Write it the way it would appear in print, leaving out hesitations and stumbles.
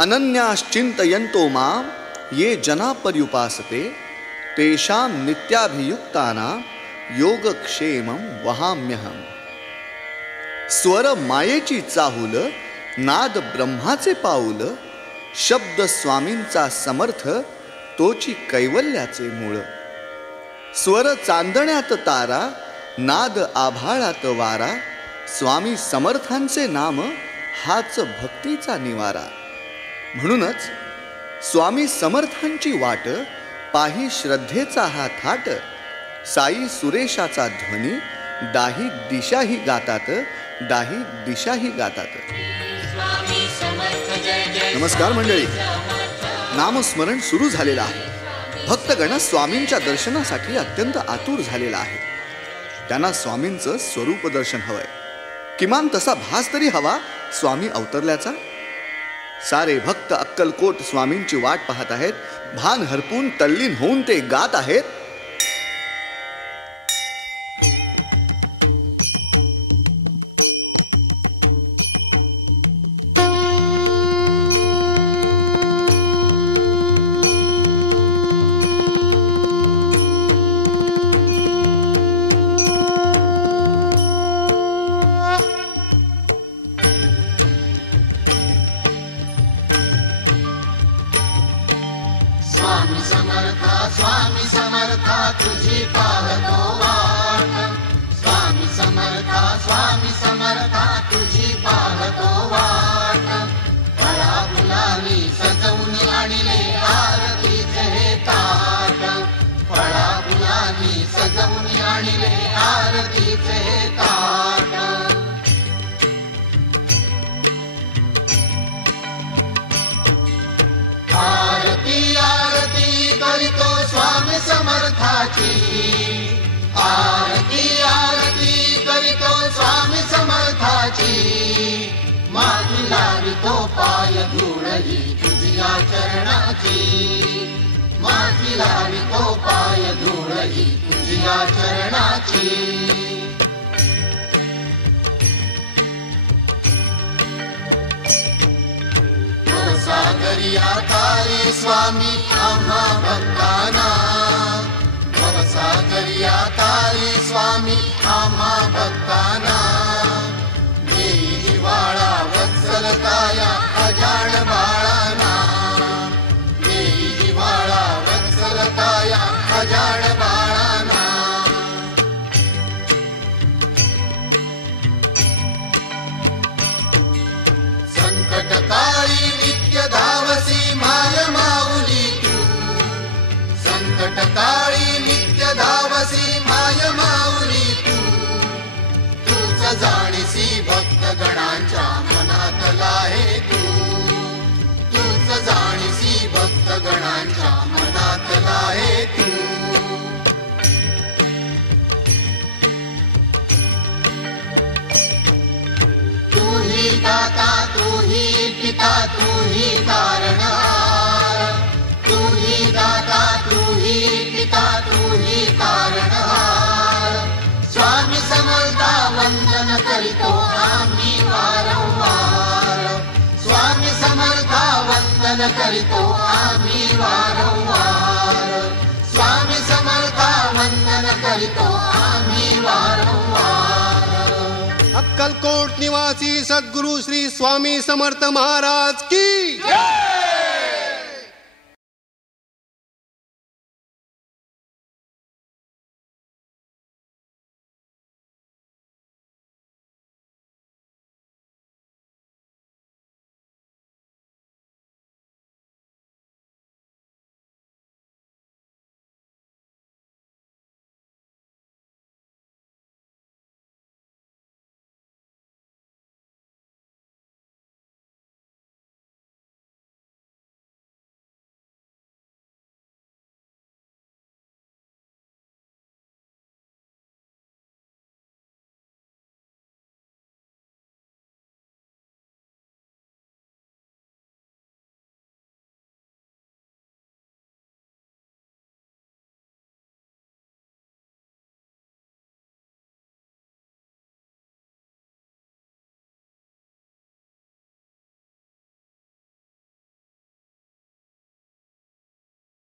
अनन्याश्चिंतयन्तो मां ये जना पर्युपासते तेषां नित्याभियुक्तानां योगक्षेमं वहाम्यहम्. स्वर मायेची चाहुल, नाद ब्रह्माचे पाऊल, शब्द स्वामींचा समर्थ, तोची कैवल्याचे मूळ. स्वर चांदण्यात तारा, नाद आभाळात वारा, स्वामी समर्थांचे नाम हाच भक्तीचा निवारा. म्हणूनच स्वामी समर्थांची वाट, पाही श्रद्धेचा हा थाट. साई सुरेशाचा ध्वनी, दाही दिशाही गातात, दाही दिशाही गातात. नमस्कार मंडळी, नामस्मरण सुरू झालेलं आहे. भक्तगण स्वामींच्या दर्शनासाठी अत्यंत आतुर झालेला आहे. त्यांना स्वामींचं स्वरूप दर्शन हवंय. किमान तसा भास तरी हवा स्वामी अवतरल्याचा. सारे भक्त अक्कलकोट स्वामींची वाट पाहत आहेत. भान हरपून तल्लीन होऊन ते गात आहेत. स्वामी समर्था तुझी पाहतो वाट. स्वामी समर्था तुझी पाहतो वाट. फळा फुलांनी सजवून आणले आरतीचे हे ताट. फळा फुलांनी सजवून आणले आरतीचे हे ताट. आरती आरती करीतो स्वामी समर्थाची. आरती आरती करीतो स्वामी समर्थाची. माती लावितो पाय धूळही तुझ्या चरणाची. माती लावितो पाय धूळही तुझ्या चरणाची. सागरिया तारी स्वामी आम्हा भक्ताना. भवसागरिया तारी स्वामी आम्हा भक्ताना. देई जिव्हाळा वत्सलताया अजाण बाळाना. देई जिव्हाळा वत्सलताया अजाण बाळाना. संकट काळी नित्य धावसी माय माऊली तू. संकट काळी नित्य धावसी माय माऊली तू. तूच जाणीसी भक्त गणांच्या मनातला हे तू. तूच जाणीसी भक्त गणांच्या मनातला हे तू. तूही दाता तूही पिता तूही तारणहार. तूही दाता तूही पिता तूही तारणहार. स्वामी समर्था वंदन करीतो आम्ही वारंवार. स्वामी समर्था वंदन करीतो आम्ही वारंवार. स्वामी समर्था वंदन करीतो आम्ही वारंवार. अक्कलकोट निवासी सद्गुरु श्री स्वामी समर्थ महाराज की जय.